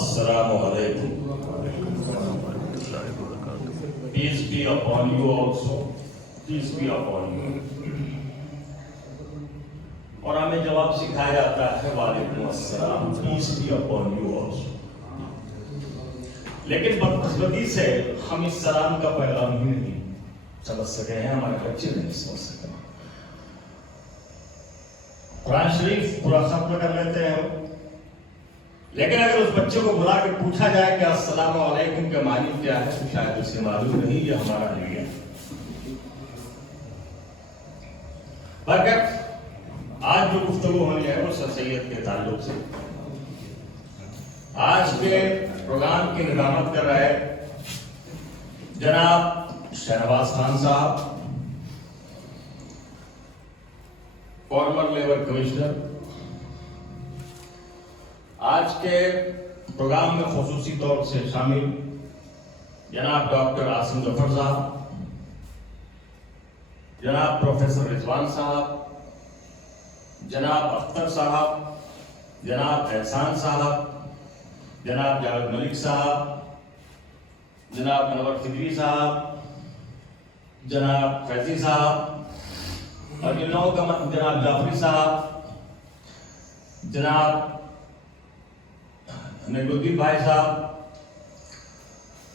Assalamu alaikum. Peace be upon you also. Peace be upon you. اور ہمیں جواب سکھایا جاتا ہے وعلیکم السلام. Peace be upon you also. لیکن بدقسمتی سے ہم اس سلام کا پیغام ہی نہیں سمجھ سکے ہیں، ہمارے بچے نہیں سمجھ سکے. قرآن شریف پورا ختم کر لیتے ہیں، لیکن اگر اس بچے کو بلا کے پوچھا جائے کہ السلام علیکم کا معنی کیا ہے تو شاید اسے معلوم نہیں، یہ ہمارا نہیں ہے. برکت آج جو گفتگو ہونی ہے وہ سر سید کے تعلق سے. آج کے پروگرام کی نظامت کر رہے جناب شہنواز خان صاحب، فارمر لیبر کمشنر. آج کے پروگرام میں خصوصی طور سے شامل جناب ڈاکٹر عاصم ظفر صاحب، جناب پروفیسر رضوان صاحب، جناب اختر صاحب، جناب احسان صاحب، جناب جاوید ملک صاحب، جناب منور فکری صاحب، جناب فیضی صاحب، اور جناب جعفری صاحب، جناب نجم الدین بھائی صاحب،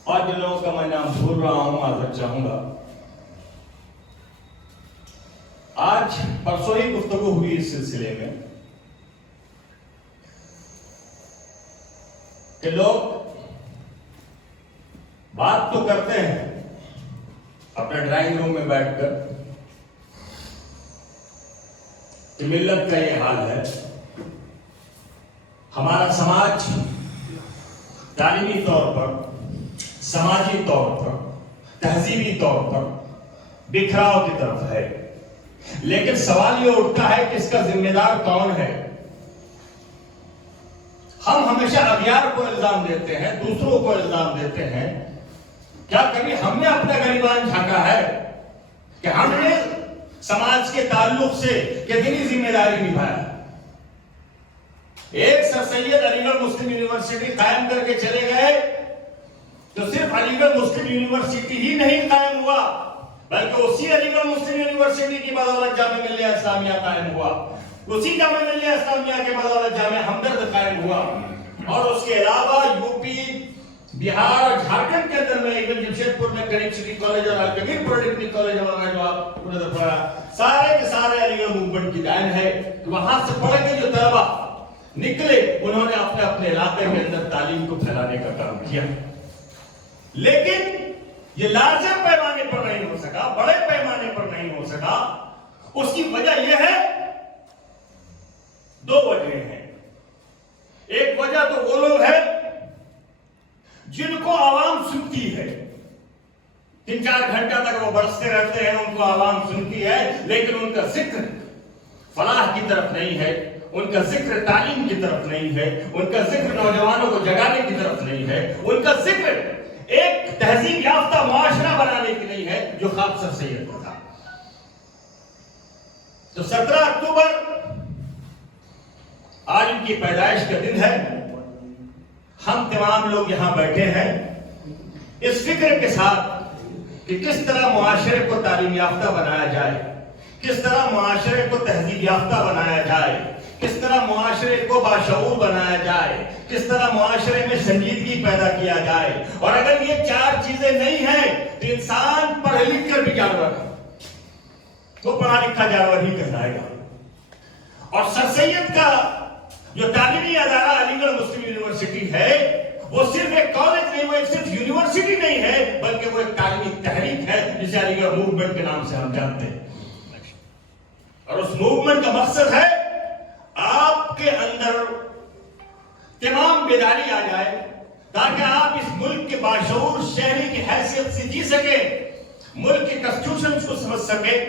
اور جن لوگوں کا میں نام بھول رہا ہوں معذرت چاہوں گا. آج پرسوں ہی گفتگو ہوئی اس سلسلے میں کہ لوگ بات تو کرتے ہیں اپنے ڈرائنگ روم میں بیٹھ کر کہ ملت کا یہ حال ہے، ہمارا سماج تعلیمی طور پر، سماجی طور پر، تہذیبی طور پر بکھراؤ کی طرف ہے. لیکن سوال یہ اٹھتا ہے کہ اس کا ذمہ دار کون ہے؟ ہم ہمیشہ اغیار کو الزام دیتے ہیں، دوسروں کو الزام دیتے ہیں. کیا کبھی ہم نے اپنا گریبان جھانکا ہے کہ ہم نے سماج کے تعلق سے کتنی ذمہ داری نبھایا؟ ایک سر سید علی گڑھ مسلم یونیورسٹی قائم کر کے چلے گئے تو صرف علی گڑھ مسلم یونیورسٹی ہی نہیں قائم ہوا، بلکہ اسی علی گڑھ مسلم یونیورسٹی کی بدولت جامعہ ملیہ اسلامیہ قائم ہوا، اسی جامعہ ملیہ اسلامیہ کے بدولت جامعہ ہمدرد قائم ہوا. اور اس کے علاوہ یوپی، بہار اور جھارکھنڈ کے اندر میں ایون جمشید پور میں کنیکٹ سٹی کالج اور الکبیر پولیٹیکنک کالج ہمارا جو آپ کو نظر پڑا، سارے کے سارے علی گڑھ موومنٹ کی دین ہے. وہاں سے پڑھ کے جو طلبہ نکلے انہوں نے اپنے اپنے علاقے کے اندر تعلیم کو پھیلانے کا کام کیا. لیکن یہ لارجر پیمانے پر نہیں ہو سکا، بڑے پیمانے پر نہیں ہو سکا. اس کی وجہ یہ ہے، دو وجہ ہیں. ایک وجہ تو وہ لوگ ہیں جن کو عوام سنتی ہے، 3-4 گھنٹہ تک وہ برستے رہتے ہیں، ان کو عوام سنتی ہے، لیکن ان کا ذکر فلاح کی طرف نہیں ہے، ان کا ذکر تعلیم کی طرف نہیں ہے، ان کا ذکر نوجوانوں کو جگانے کی طرف نہیں ہے، ان کا ذکر ایک تہذیب یافتہ معاشرہ بنانے کی نہیں ہے جو خواب سر سید کا تھا. تو 17 اکتوبر آج ان کی پیدائش کا دن ہے. ہم تمام لوگ یہاں بیٹھے ہیں اس فکر کے ساتھ کہ کس طرح معاشرے کو تعلیم یافتہ بنایا جائے، کس طرح معاشرے کو تہذیب یافتہ بنایا جائے، کس طرح معاشرے کو باشعور بنایا جائے، کس طرح معاشرے میں سنجیدگی پیدا کیا جائے. اور اگر یہ 4 چیزیں نہیں ہیں تو انسان پڑھ لکھ کر بھی جانور ہے، وہ پڑھا لکھا جانور ہی کہلائے گا. اور سر سید کا جو تعلیمی ادارہ علی گڑھ مسلم یونیورسٹی ہے وہ صرف ایک کالج نہیں، وہ ایک صرف یونیورسٹی نہیں ہے، بلکہ وہ ایک تعلیمی تحریک ہے جسے علی گڑھ موومنٹ کے نام سے ہم جانتے ہیں. اور اس موومنٹ کا مقصد ہے آپ کے اندر تمام بیداری آ جائے تاکہ آپ اس ملک کے باشعور شہری کی حیثیت سے جی سکیں، ملک کے کنسٹیٹیوشن کو سمجھ سکیں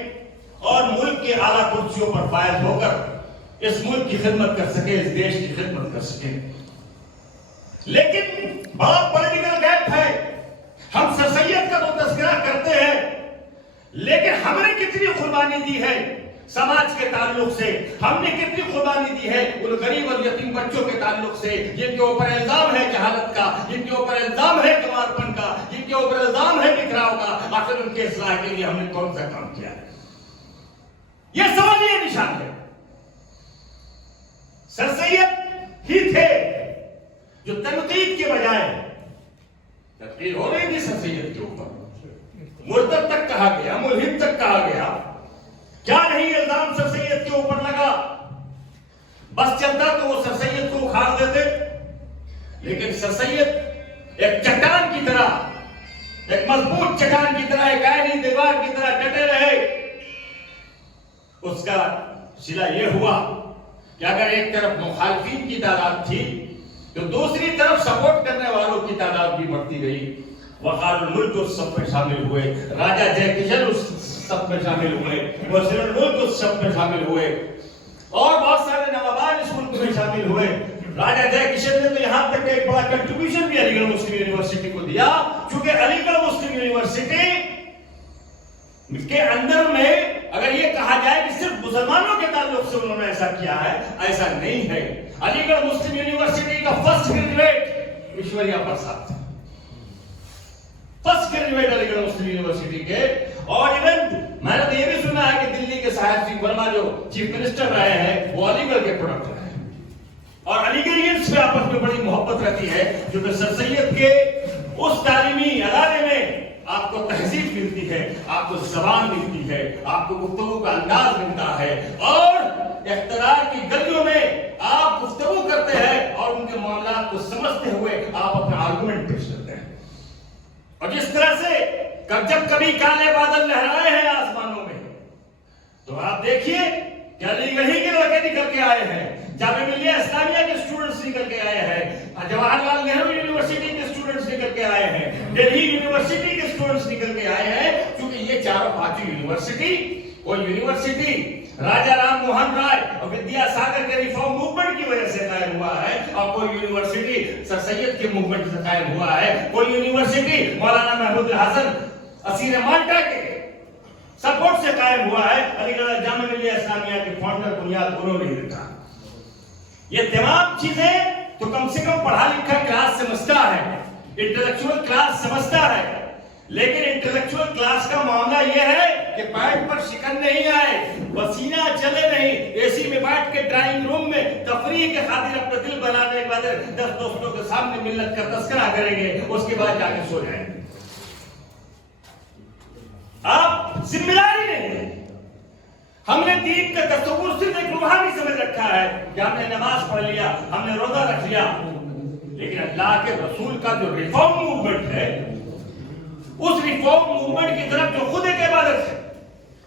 اور ملک کے اعلیٰ کرسیوں پر فائز ہو کر اس ملک کی خدمت کر سکیں، اس دیش کی خدمت کر سکیں. لیکن بڑا پولیٹیکل گیپ ہے. ہم سر سید کا تو تذکرہ کرتے ہیں، لیکن ہم نے کتنی قربانی دی ہے سماج کے تعلق سے ہم نے کتنی قربانی دی ہے ان غریب اور یتیم بچوں کے تعلق سے جن کے اوپر الزام ہے جہالت کا، جن کے اوپر الزام ہے گنوارپن کا، جن کے اوپر الزام ہے بکھراؤ کا، آخر ان کے اصلاح کے لیے ہم نے کون سا کام کیا ہے؟ یہ سوالیہ نشان ہے۔ سر سید ہی تھے جو تنقید کے بجائے تنقید ہو رہی تھی سر سید کے اوپر، مرتد تک کہا گیا، ملحد تک کہا گیا، کیا نہیں الزام سر سید کے اوپر لگا؟ بس چلتا تو وہ سر سید کو اکھاڑ دیتے، لیکن سر سید ایک چٹان کی طرح، ایک مضبوط چٹان کی طرح، ایک آئینی دیوار کی طرح ڈٹے رہے۔ اس کا صلہ یہ ہوا کہ اگر ایک طرف مخالفین کی تعداد تھی تو دوسری طرف سپورٹ کرنے والوں کی تعداد بھی بڑھتی گئی۔ وقار الملک اس سب میں شامل ہوئے، راجہ جے کشن اس سب میں شامل ہوئے، وزیر الملک اس سب میں شامل ہوئے، اور بہت سارے نوابان اس ملک میں شامل ہوئے۔ راجہ جے کشن نے تو یہاں تک ایک بڑا کنٹریبیوشن بھی علی گڑھ مسلم یونیورسٹی کو دیا، چونکہ علی گڑھ مسلم یونیورسٹی کے اندر میں اگر یہ کہا جائے کہ صرف مسلمانوں کے تعلق سے انہوں نے ایسا کیا ہے، ایسا نہیں ہے۔ علی گڑھ مسلم یونیورسٹی کا first graduate Aishwarya Prasad, first graduate Aligarh Muslim university کے، اور ایون میں نے تو یہ بھی سنا ہے کہ دلی کے صاحب سنگھ ورما جو چیف منسٹر رہے ہیں وہ علی گڑھ کے پروڈکٹ رہے ہیں، اور علی گڑھیئنس میں آپس میں بڑی محبت رہتی ہے، جو کہ سر سید کے اس تعلیمی ادارے میں آپ کو تہذیب ملتی ہے، آپ کو زبان ملتی ہے، آپ کو گفتگو کا انداز ملتا ہے، اور اقتدار کی گلیوں میں آپ گفتگو کرتے ہیں اور ان کے معاملات کو سمجھتے ہوئے آپ اپنا آرگومنٹ پیش کرتے ہیں۔ اور جس طرح سے جب کبھی کالے بادل لہرائے ہیں آسمانوں میں، تو آپ دیکھیے کہ علی گڑھ کے لڑکے نکل کے آئے ہیں، جامعہ ملیہ اسلامیہ کے اسٹوڈنٹس نکل کے آئے ہیں، جواہر لال نہرو یونیورسٹی کے اسٹوڈنٹس نکل کے آئے ہیں، دہلی یونیورسٹی کے اسٹوڈنٹس نکل کے آئے ہیں، کیونکہ یہ چاروں پانچوں یونیورسٹی، وہ یونیورسٹی راجہ رام موہن رائے اور ودیا ساگر کے ریفارم موومنٹ کی وجہ سے قائم ہوا ہے، اور کوئی یونیورسٹی سر سید کے موومنٹ سے قائم ہوا ہے، کوئی یونیورسٹی مولانا محمود الحسن اسیر مالٹا کے سپورٹ سے قائم ہوا ہے، علی گڑھ جامعہ ملیہ اسلامیہ کے فاؤنڈر بنیاد انہوں نے رکھا۔ یہ تمام چیزیں تو کم سے کم پڑھا لکھا کلاس سمجھتا ہے، انٹلیکچوئل کلاس سمجھتا ہے، لیکن انٹلیکچوئل کلاس کا معاملہ یہ ہے کہ پیٹ پر شکن نہیں آئے، پسینہ چلے نہیں، اے سی میں بیٹھ کے ڈرائنگ روم میں تفریح کے خاطر اپنا دل بنانے کے بعد 10 دوستوں کے سامنے ملت کا تذکرہ کریں گے، اس کے بعد جا کے سو جائیں گے۔ آپ ذمہ داری نہیں ہے۔ ہم نے دین کا تصور صرف ایک روحانی سمجھ رکھا ہے کہ ہم نے نماز پڑھ لیا، ہم نے روزہ رکھ لیا، لیکن اللہ کے رسول کا جو ریفارم موومنٹ ہے، اس ریفارم موومنٹ کی طرف جو خود ایک عبادت ہے،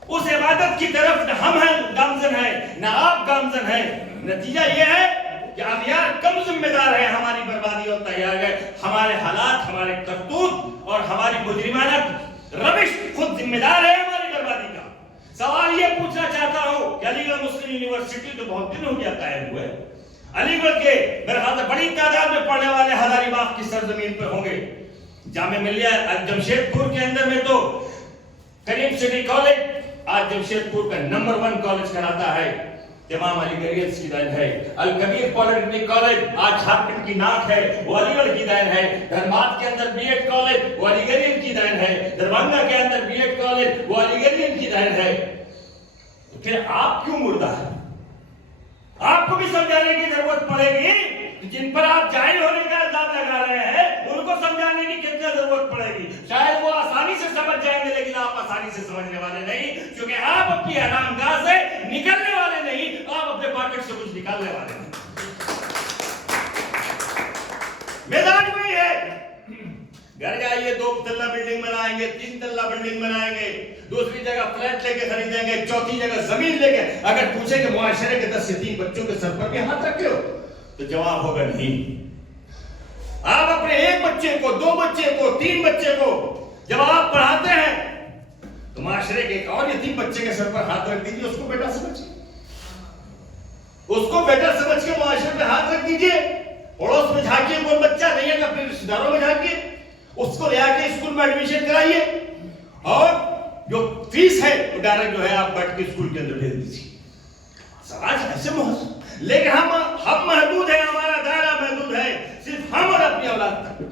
اس عبادت کی طرف نہ ہم گامزن ہیں نہ آپ گامزن ہیں۔ نتیجہ یہ ہے کہ اغیار کم ذمہ دار ہے ہماری بربادی اور تیار ہے، ہمارے حالات، ہمارے کرتوت اور ہماری مجرمانہ روش خود ذمہ دار ہے ہماری بربادی کا۔ سوال یہ پوچھنا چاہتا ہوں کہ علی گڑھ مسلم یونیورسٹی تو بہت دن ہو گیا قائم ہوئے، علی گڑھ کے میرے خیال سے بڑی تعداد میں پڑھنے والے ہزاری باغ کی سرزمین پہ ہوں گے۔ جامعہ ملیہ جمشید پور کے اندر میں تو کریم سٹی کالج آج جمشید پور کا نمبر 1 کالج کراتا ہے، تمام علی گڑھیئنس کی دین ہے۔ الکبیر پالیٹیکنک کالج آج جھارکھنڈ کی ناک ہے، وہ علی گڑھ کی دین ہے۔ دھنباد کے اندر بی ایڈ کالج وہ علی گڑھیئن کی دین ہے۔ دربھنگا کے اندر بی ایڈ کالج وہ علی گڑھیئن کی دین ہے۔ تو پھر آپ کیوں مردہ ہیں؟ آپ کو بھی سمجھانے کی ضرورت پڑے گی، جن پر آپ جاہل ہونے کا الزام لگا رہے ہیں ان کو سمجھانے کی کتنا ضرورت پڑے گی۔ شاید وہ آسانی سے سمجھ جائیں گے، لیکن آپ آسانی سے سمجھنے والے نہیں، کیونکہ آپ اپنی حرام گاہ سے نکلنے والے نہیں، آپ اپنے پاکٹ سے کچھ نکالنے والے نہیں۔ مزاج وہی ہے، گھر جائیے 2 تلہ بلڈنگ بنائیں گے، 3 تلہ بلڈنگ بنائیں گے، دوسری جگہ فلیٹ لے کے خریدیں گے، چوتھی جگہ زمین لے کے۔ اگر پوچھیں کہ معاشرے کے 10 سے 3 بچوں کے سر پر بھی ہاتھ رکھتے ہو تو جواب ہوگا نہیں۔ آپ اپنے 1 بچے کو، 2 بچے کو، 3 بچے کو جب آپ پڑھاتے ہیں تو معاشرے کے ایک اور یتیم بچے کے سر پر ہاتھ رکھ دیجیے، اس کو بیٹا سمجھ، اس کو بیٹا سمجھ کے معاشرے پہ ہاتھ رکھ دیجیے۔ پڑوس میں جھانکیے، کوئی بچہ نہیں ہے اپنے رشتہ داروں میں جھانکیے، اس کو لے آ کے اسکول میں ایڈمیشن کرائیے، اور جو فیس ہے وہ ڈائریکٹ جو ہے آپ بیٹھ کے اسکول کے اندر بھیج دیجیے. سماج ایسے محسوس، لیکن ہم محدود ہیں، ہمارا دائرہ محدود ہے صرف ہم اور اپنی اولاد تک.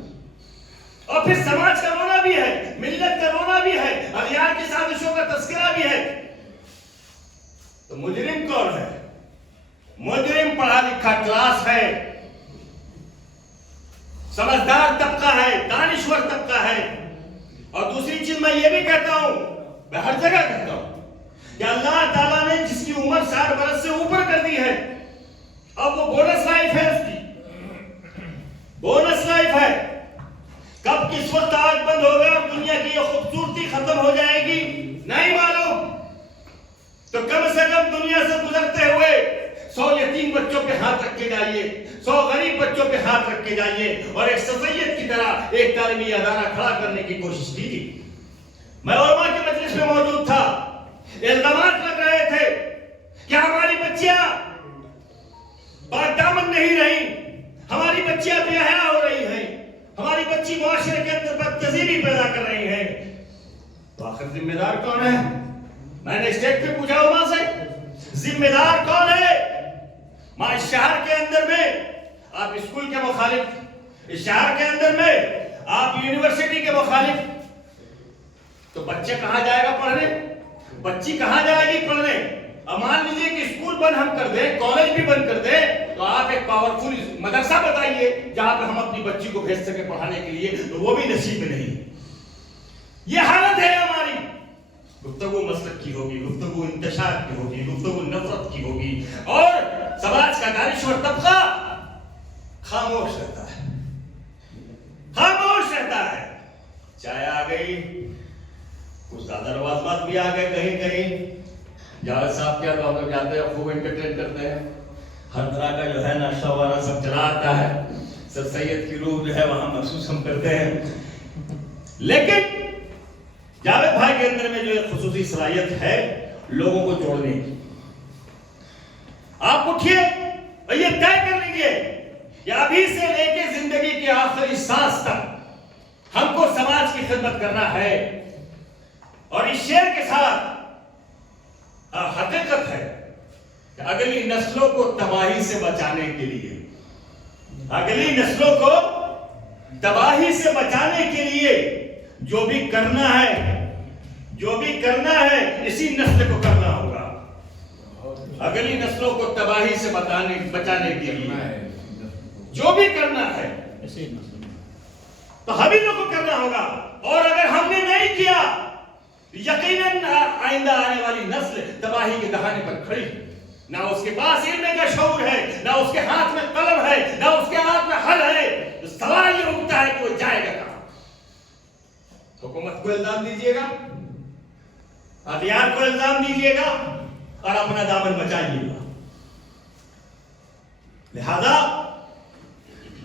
اور پھر سماج کا رونا بھی ہے، ملت کا رونا بھی ہے، اغیار کی سازشوں کا تذکرہ بھی ہے. تو مجرم کون ہے؟ مجرم پڑھا لکھا کلاس ہے، سمجھدار طبقہ ہے، دانشور طبقہ ہے. اور دوسری چیز میں یہ بھی کہتا ہوں، میں ہر جگہ کہتا ہوں کہ اللہ تعالیٰ نے جس کی عمر 60 برس سے اوپر کر دی ہے، اب وہ بونس لائف ہے، اس کی بونس لائف ہے. کب کس وقت آگ بند ہوگا اور دنیا کی یہ خوبصورتی ختم ہو جائے گی نہیں معلوم. تو کم سے کم دنیا سے گزرتے ہوئے 100 یتیم بچوں پہ ہاتھ رکھ کے جائیے، 100 غریب بچوں پہ ہاتھ رکھ کے جائیے، اور ایک سید کی طرح ایک تعلیمی ادارہ کھڑا کرنے کی کوشش کیجیے. میں علماء کے مجلس میں موجود تھا، الزامات لگ رہے تھے کہ ہماری بچیاں پاکدامن نہیں رہی، ہماری بچیاں بے حیا ہو رہی ہیں، ہماری بچی معاشرے کے اندر بدتہذیبی پیدا کر رہی ہے. تو آخر ذمہ دار کون ہے؟ میں نے اسٹیج پہ پوچھا علماء سے، ذمہ دار کون ہے؟ ماں اس شہر کے اندر میں آپ اسکول کے مخالف، اس شہر کے اندر میں آپ یونیورسٹی کے مخالف، تو بچے کہاں جائے گا پڑھنے؟ بچی کہاں جائے گی پڑھنے؟ اب مان لیجیے کہ اسکول بند ہم کر دیں، کالج بھی بند کر دیں، تو آپ ایک پاورفل مدرسہ بتائیے جہاں پہ ہم اپنی بچی کو بھیج سکیں پڑھانے کے لیے، تو وہ بھی نصیب میں نہیں. یہ حالت ہے ہماری. گفتگو مسلک کی ہوگی، گفتگو انتشار کی ہوگی، گفتگو نفرت کی ہوگی، اور سماج کا دانشور طبقہ خاموش رہتا ہے، خاموش رہتا ہے. چائے آ گئی، کچھ زیادہ لوازمات بھی آ گئے کہیں کہیں. جاوید صاحب کیا تو ہم لوگ جاتے ہیں، خوب انٹرٹین کرتے ہیں، ہر طرح کا جو ہے ناشتہ وغیرہ سب چلا آتا ہے، سر سید کی روح جو ہے وہاں محسوس ہم کرتے ہیں. لیکن جاوید بھائی کے اندر میں جو ایک خصوصی صلاحیت ہے لوگوں کو جوڑنے کی. آپ اٹھیے اور یہ طے کر لیجیے کہ ابھی سے لے کے زندگی کے آخری سانس تک ہم کو سماج کی خدمت کرنا ہے. اور اس شعر کے ساتھ حقیقت ہے کہ اگلی نسلوں کو تباہی سے بچانے کے لیے، اگلی نسلوں کو تباہی سے بچانے کے لیے جو بھی کرنا ہے اسی نسل کو کرنا ہوگا. اگلی نسلوں کو تباہی سے بچانے کے لیے جو بھی کرنا ہے تو ہم ہی لوگوں کو کرنا ہوگا. اور اگر ہم نے نہیں کیا یقیناً آئندہ آنے والی نسل تباہی کے دہانے پر کھڑی. نہ اس کے پاس علم کا شعور ہے، نہ اس کے ہاتھ میں قلم ہے، نہ اس کے ہاتھ میں حل ہے. تو سوال یہ اٹھتا ہے کہ وہ جائے گا کہاں؟ حکومت کو الزام دیجیے گا، ہتھیار کو الزام دیجیے گا، اور اپنا دامن بچائیے گا. لہذا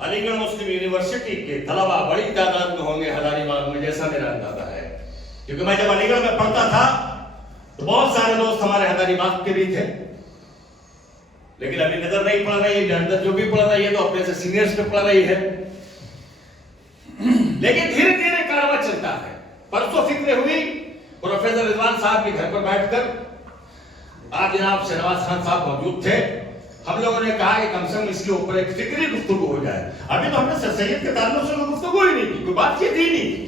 علی گڑھ مسلم یونیورسٹی کے طلبہ بڑی تعداد میں ہوں گے ہزاری باغ میں، جیسا میرا اندازہ ہے. کیونکہ میں جب علی گڑھ میں پڑھتا تھا تو بہت سارے دوست ہمارے ہزاری باغ کے بھی تھے، لیکن ابھی نظر نہیں پڑ رہی ہے. اندر جو بھی پڑھ رہی ہے تو اپنے سے سینئرز پہ پڑھ رہی ہے. لیکن دھیرے دھیرے کارواں چلتا ہے. پرسوں فکر ہوئی پروفیسر رضوان صاحب کے گھر پر بیٹھ کر، آج جناب شہنواز خان صاحب موجود تھے، ہم لوگوں نے کہا کہ کم سے کم اس کے اوپر ایک فکری گفتگو ہو جائے. ابھی تو ہم نے سر سید کے تعلق سے گفتگو ہی نہیں کی، کوئی بات چیت ہی نہیں کی.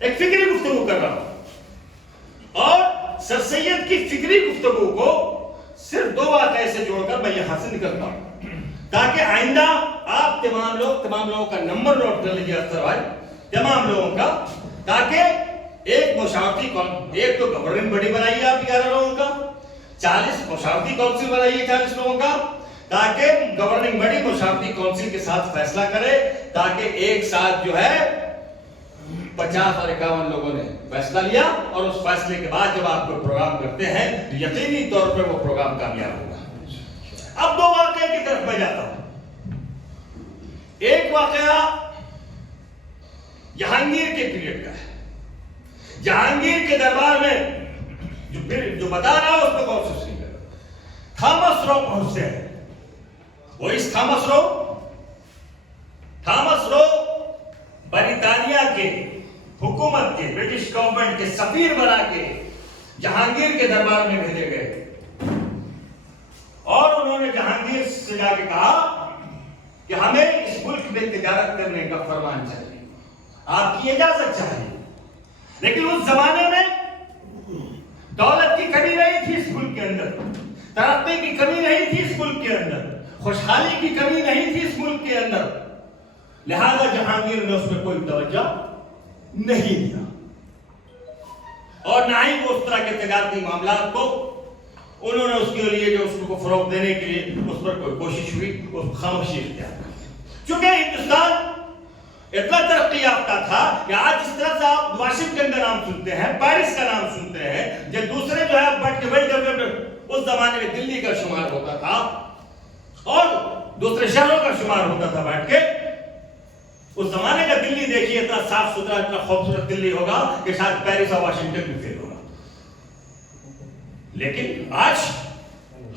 ایک فکری گفتگو کر رہا ہوں، اور سر سید کی فکری گفتگو کو صرف 2 واقعے سے جوڑ کر میں یہاں سے نکلتا ہوں، تاکہ آئندہ آپ تمام لوگوں کا نمبر نوٹ کر لیجیے افسر بھائی، تمام لوگوں کا، تاکہ ایک مشاورتی ایک تو گورننگ باڈی بنائیے آپ 11 لوگوں کا، 40 مشاورتی کونسل بنائیے 40 لوگوں کا، تاکہ گورننگ باڈی مشاورتی کونسل کے ساتھ فیصلہ کرے، تاکہ ایک ساتھ جو ہے 50 اور 51 لوگوں نے فیصلہ لیا، اور اس فیصلے کے بعد جب آپ کو پروگرام کرتے ہیں تو یقینی طور پر وہ پروگرام کامیاب ہوگا. اب 2 واقعے کی طرف میں جاتا ہوں. ایک واقعہ جہانگیر کے پیریڈ کا ہے. جہانگیر کے دربار میں جو بتا رہا ہے اس کو غور سے سنیے. تھامس رو پہنچتے ہیں. وہ اس تھامس رو برطانیہ کے حکومت حکومت کے برٹش گورنمنٹ کے سفیر بنا کے جہانگیر کے دربار میں بھیجے گئے اور انہوں نے جہانگیر سے جا کے کہا کہ ہمیں اس ملک میں تجارت کرنے کا فرمان چاہیے، آپ کی اجازت چاہیے۔ لیکن اس زمانے میں دولت کی کمی نہیں تھی اس ملک کے اندر، ترقی کی کمی نہیں تھی اس ملک کے اندر، خوشحالی کی کمی نہیں تھی اس ملک کے اندر، لہذا جہانگیر نے اس میں کوئی توجہ نہیں دیا اور نہ ہی وہ اس طرح کے تجارتی معاملات کو انہوں نے اس کے لیے جو اس کو فروغ دینے کے لیے اس پر کوئی کوشش ہوئی، اس خاموشی اختیار کی۔ چونکہ ہندوستان اتنا ترقی یافتہ تھا کہ آج جس طرح سے آپ واشنگٹن کا نام سنتے ہیں، پیرس کا نام سنتے ہیں، جو دوسرے جو ہے بٹ اس زمانے میں دلی کا شمار ہوتا تھا اور دوسرے شہروں کا شمار ہوتا تھا بیٹھ کے۔ اس زمانے کا دلی دیکھیے، اتنا صاف ستھرا، اتنا خوبصورت دلی ہوگا کہ شاید پیرس اور واشنگٹن بھی فیل ہوگا۔ لیکن آج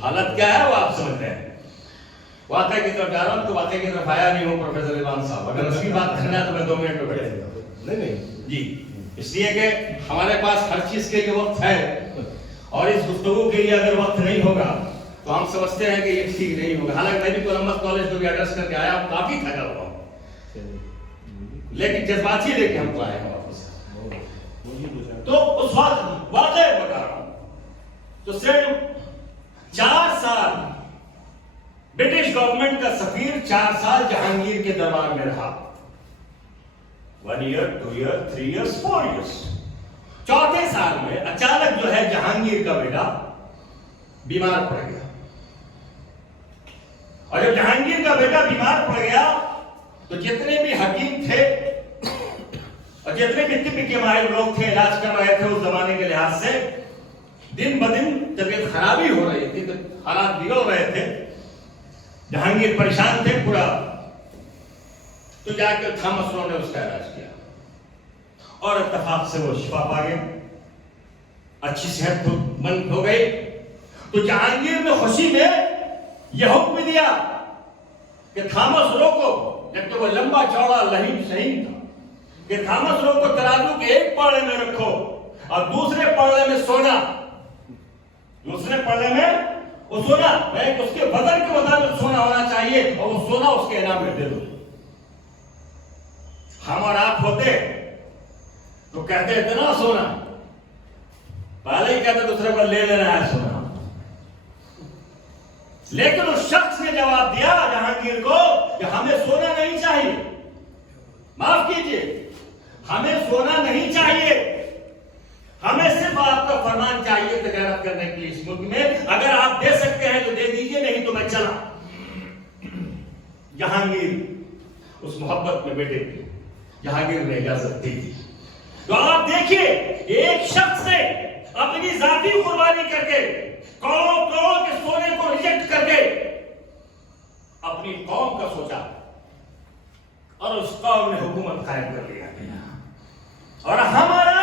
حالت کیا ہے وہ آپ سمجھ رہے ہیں۔ واقعہ کی طرف جا رہا ہوں تو واقعہ کی طرف آیا نہیں ہوں پروفیسر عمران صاحب، اگر اس کی بات کرنا ہے تو میں 2 منٹ میں بیٹھ جاؤں گا۔ نہیں جی، اس لیے کہ ہمارے پاس ہر چیز کے لیے وقت ہے اور اس گفتگو کے لیے اگر وقت نہیں ہوگا تو ہم سمجھتے ہیں کہ یہ ٹھیک نہیں ہوگا۔ حالانکہ میں بھی کولمبس کالج کو بھی ایڈریس کر کے آیا ہوں، کافی تھکا ہوا ہوں، لیکن جذباتی لے کے ہم کو آئے ہیں واپس۔ تو اس وقت واقعہ بتا رہا ہوں، تو صرف 4 سال برٹش گورنمنٹ کا سفیر 4 سال جہانگیر کے دربار میں رہا۔ 1 year 2 year 3 years 4 years۔ 4تھے سال میں اچانک جو ہے جہانگیر کا بیٹا بیمار پڑ گیا، اور جب جہانگیر کا بیٹا بیمار پڑ گیا تو جتنے بھی حکیم تھے اور جتنے بھی طب کے ماہر لوگ تھے علاج کر رہے تھے اس زمانے کے لحاظ سے، دن بدن طبیعت خرابی ہو رہی تھی، حالات بگڑ رہے تھے، جہانگیر پریشان تھے پورا۔ تو جا کر تھامس رو نے اس کا علاج کیا اور اتفاق سے وہ شفا پا گئے، اچھی صحت مند ہو گئی۔ تو جہانگیر نے خوشی میں یہ حکم دیا کہ تھامس رو کو، جبکہ وہ لمبا چوڑا لہیم شہیم تھا، کہ تھامس رو کو ترازو کے ایک پاڑے میں رکھو اور دوسرے پاڑے میں سونا، دوسرے پاڑے میں وہ سونا، اس کے وزن کے مطابق سونا ہونا چاہیے اور وہ سونا اس کے انعام میں دے دو۔ ہم اور آپ ہوتے تو کہتے اتنا سونا، پہلے ہی کہتے دوسرے پر لے لینا ہے سونا۔ لیکن اس شخص نے جواب دیا جہانگیر کو کہ ہمیں سونا نہیں چاہیے، معاف کیجئے، ہمیں سونا نہیں چاہیے، ہمیں صرف آپ کا فرمان چاہیے تجارت کرنے کے لیے اس ملک میں، اگر آپ دے سکتے ہیں تو دے دیجئے، نہیں تو میں چلا۔ جہانگیر اس محبت میں بیٹے تھے، جہانگیر نے اجازت دی تھی۔ تو آپ دیکھیے ایک شخص نے اپنی ذاتی قربانی کر کے، کروڑوں کروڑ کے سونے کو ریجیکٹ کر کے اپنی قوم کا سوچا اور اس قوم نے حکومت قائم کر لیا۔ اور ہمارا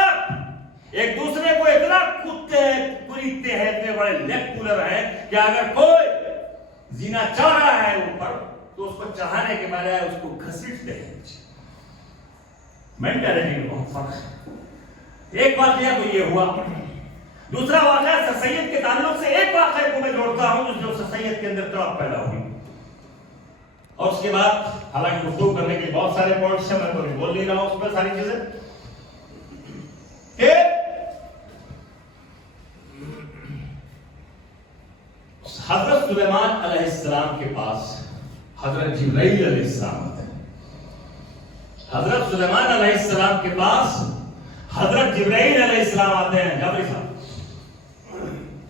ایک دوسرے کو اتنا کودتے ہیں، کوریدتے ہیں، اتنے بڑے لیگ پولر ہیں کہ اگر کوئی زنا چاہ رہا ہے اوپر تو اس کو چڑھانے کے بجائے اس کو گھسیٹتے ہیں۔ مینٹالٹی میں بہت فرق ہے۔ ایک واقعہ تو یہ ہوا، دوسرا واقعہ سر سید کے تعلق سے ایک واقعہ کو میں جوڑتا ہوں جو سر سید کے اندر تڑپ پیدا ہوئی، اور اس کے بعد حالانکہ گفتگو کرنے کے بہت سارے پوائنٹس ہیں، میں تو بول نہیں رہا ہوں اس پر ساری چیزیں، کہ حضرت سلیمان علیہ السلام کے پاس حضرت جبرائیل علیہ السلام آتے ہیں۔ حضرت سلیمان علیہ السلام کے پاس حضرت جبرائیل علیہ السلام آتے ہیں، جابری صاحب،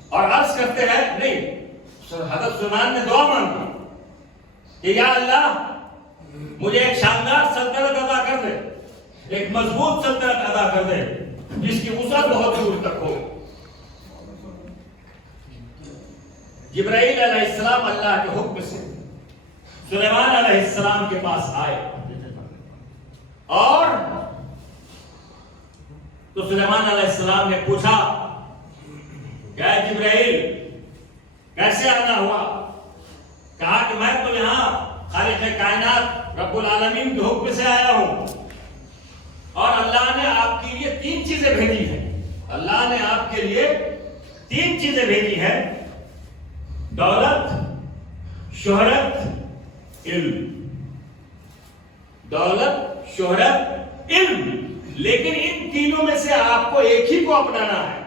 اور عرض کرتے ہیں، نہیں، حضرت سلیمان نے دعا مانگی کہ یا اللہ مجھے ایک شاندار سلطنت عطا کر دے، ایک مضبوط سلطنت عطا کر دے جس کی وسعت بہت دور تک ہو۔ جبرائیل علیہ السلام اللہ کے حکم سے سلیمان علیہ السلام کے پاس آئے، اور تو سلیمان علیہ السلام نے پوچھا کہ اے جبرائیل کیسے آنا ہوا؟ کہا کہ میں تو یہاں خالق کائنات رب العالمین کے حکم سے آیا ہوں۔ اور اللہ نے آپ کے لیے 3 چیزیں بھیجی ہیں. اللہ نے آپ کے لیے 3 چیزیں بھیجی ہیں: دولت، شہرت، علم. دولت، شہرت، علم. لیکن ان تینوں میں سے آپ کو ایک ہی کو اپنانا ہے.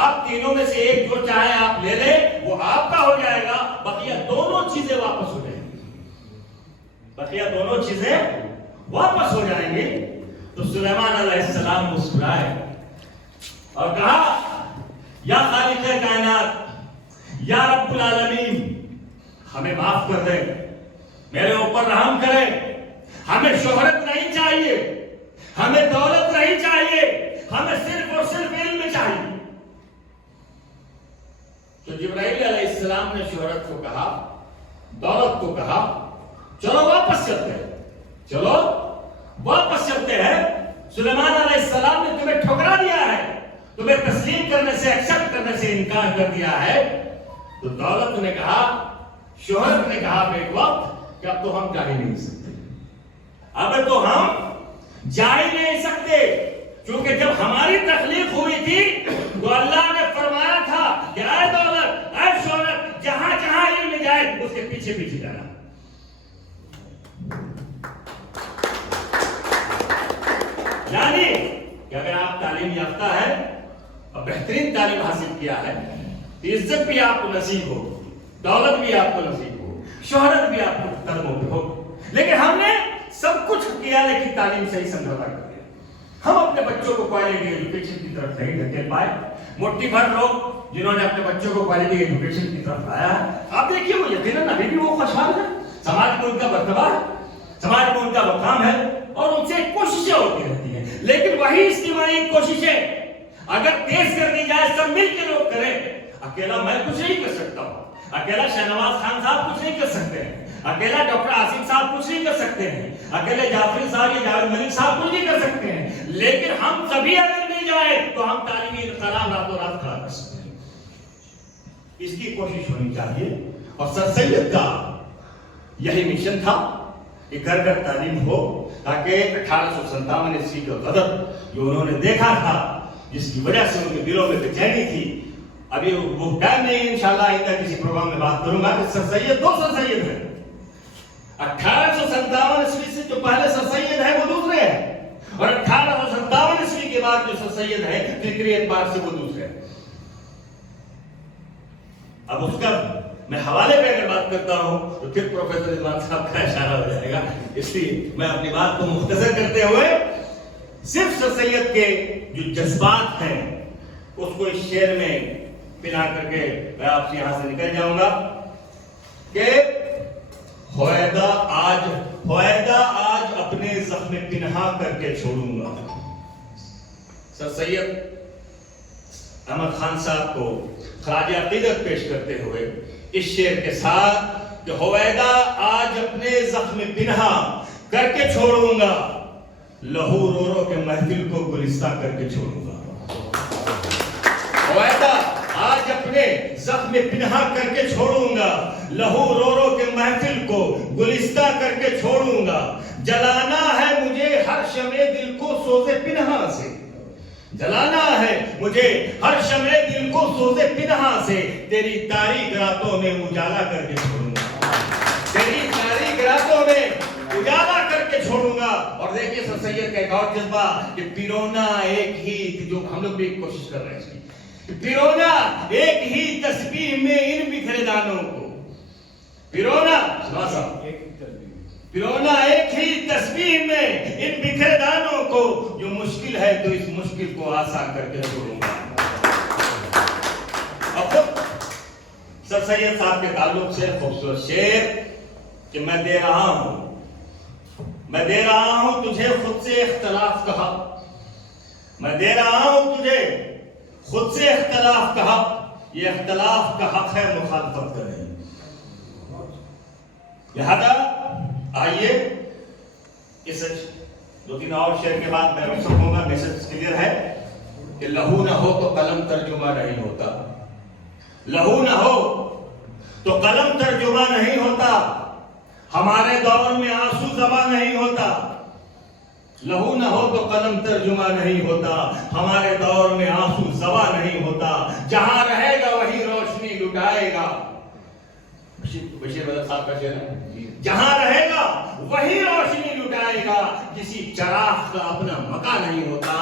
آپ تینوں میں سے ایک جو چاہے آپ لے لیں، وہ آپ کا ہو جائے گا. بقیہ دونوں چیزیں واپس ہو جائیں گی. بقیہ دونوں چیزیں واپس ہو جائیں گی. تو سلیمان علیہ السلام مسکرائے اور کہا: یا خالق کائنات، یا رب العالمین، ہمیں معاف کر دے، میرے اوپر رحم کرے. ہمیں شہرت نہیں چاہیے، ہمیں دولت نہیں چاہیے، ہمیں صرف اور صرف علم چاہیے. تو جبرائیل علیہ السلام نے شہرت کو کہا، دولت کو کہا: چلو واپس چلتے ہیں، چلو واپس چلتے ہیں. سلیمان علیہ السلام نے تمہیں ٹھکرا دیا ہے، تمہیں تسلیم کرنے سے، ایکسپٹ کرنے سے انکار کر دیا ہے. تو دولت نے کہا، شہرت نے کہا ایک وقت کہ اب تو ہم جا ہی نہیں سکتے، اب تو ہم جا ہی نہیں سکتے. کیونکہ جب ہماری تخلیق ہوئی تھی تو اللہ نے فرمایا تھا کہ اے دولت، اے شہرت، جہاں جہاں علم جائے اس کے پیچھے پیچھے جانا. یعنی کہ اگر آپ تعلیم یافتہ ہے اور بہترین تعلیم حاصل کیا ہے، عزت بھی آپ کو نصیب ہو، دولت بھی آپ کو نصیب ہو، شہرت بھی آپ کو قدموں پہ ہو. لیکن ہم نے سب کچھ کیا لیکن تعلیم سے ہی سمجھوتا کر دیا. ہم اپنے بچوں کو کوالٹی ایجوکیشن کی طرف نہیں دھکیل پائے. مٹھی بھر لوگ جنہوں نے اپنے بچوں کو کوالٹی ایجوکیشن کی طرف لایا ہے، آپ دیکھیے وہ یقیناً ابھی بھی وہ خوشحال ہے، سماج میں ان کا مرتبہ ہے، سماج میں ان کا مقام ہے، اور ان سے کوششیں ہوتی رہتی ہیں. لیکن وہی اجتماعی کوششیں اگر تیز کر دی جائے، سب مل کے لوگ کریں. اکیلا میں کچھ نہیں کر سکتا ہوں، اکیلا شہنواز خان صاحب کچھ نہیں کر سکتے ہیں، اکیلا ڈاکٹر آصف صاحب کچھ نہیں کر سکتے ہیں، اکیلے جعفری صاحب یا جاوید ملک صاحب کچھ نہیں کر سکتے ہیں. لیکن ہم سبھی اگر مل جائیں تو ہم تعلیمی انقلاب راتوں رات کھڑا کر سکتے ہیں. اس کی کوشش ہونی چاہیے. اور سر سید کا یہی مشن تھا کہ گھر گھر تعلیم ہو، تاکہ 1857 عیسوی کا غدر جو انہوں نے دیکھا تھا، جس کی وجہ سے ان کے دلوں میں بے چینی تھی. ابھی وہ ٹائم نہیں، انشاءاللہ آئندہ کسی پروگرام میں بات کروں گا کہ سر سید 2 سر سید ہیں. 1857 عیسوی سے جو پہلے سر سید ہیں وہ دوسرے ہیں، اور 1857 عیسوی کے بعد جو سر سید ہیں فکری اعتبار سے وہ دوسرے ہیں. اب اس کا میں حوالے پہ اگر بات کرتا ہوں تو پھر پروفیسر رضوان صاحب کا اشارہ ہو جائے گا. اس لیے میں اپنی بات کو مختصر کرتے ہوئے صرف سر سید کے جو جذبات ہیں اس کو اس شعر میں پلا کر کے میں آپ سے یہاں سے نکل جاؤں گا کہ ہویدا آج اپنے زخم پنہا کر کے چھوڑوں گا. سر سید احمد خان صاحب کو خراج عقیدت پیش کرتے ہوئے اس شعر کے ساتھ کہ ہویدا آج اپنے زخم پنہا کر کے چھوڑوں گا، لہو رو رو کے محفل کو گلستہ کر کے چھوڑوں گا. ہویدا آج اپنے زخم پنہا کر کے چھوڑوں گا، لہو رو رو کے محفل کو گلستہ کر کے چھوڑوں گا. جلانا ہے مجھے ہر شمع دل کو سوزے پنہا سے، جلانا ہے مجھے ہر شمع دل کو سوزے پنہا سے. تیری تاریک راتوں میں اجالا کر کے چھوڑوں گا، تیری تاریک راتوں میں اجالا کر کے چھوڑوں گا. اور دیکھیے سر سید کا ایک اور جذبہ کہ پیرونا ایک ہی، جو ہم لوگ بھی کوشش کر رہے ہیں، پیرونا ایک ہی تسبیح میں ان بکھرے دانوں کو، پیرونا پیرونا ایک ہی تسبیح میں ان بکھرے دانوں کو، جو مشکل ہے تو اس مشکل کو آسان کر کے چھوڑوں گا. اب خود سر سید صاحب کے تعلق سے خوبصورت شعر کہ میں دے رہا ہوں تجھے خود سے اختلاف کہا، میں دے رہا ہوں تجھے خود سے اختلاف کہا، یہ اختلاف کا حق ہے مخالفت کا نہیں. لہذا آئیے اس 2-3 اور شعر کے بعد میں رخصت ہوں گا. میسج کلیئر ہے کہ لہو نہ ہو تو قلم ترجمہ نہیں ہوتا، لہو نہ ہو تو قلم ترجمہ نہیں ہوتا، ہمارے دور میں آنسو زباں نہیں ہوتا. لہو نہ ہو تو قلم ترجمہ نہیں ہوتا، ہمارے دور میں آنسو زبا نہیں ہوتا، جہاں رہے گا وہی روشنی لٹائے گا. بشیر بدر صاحب کا شعر ہے، جہاں رہے گا وہی روشنی لٹائے گا، کسی چراغ کا اپنا مکان نہیں ہوتا.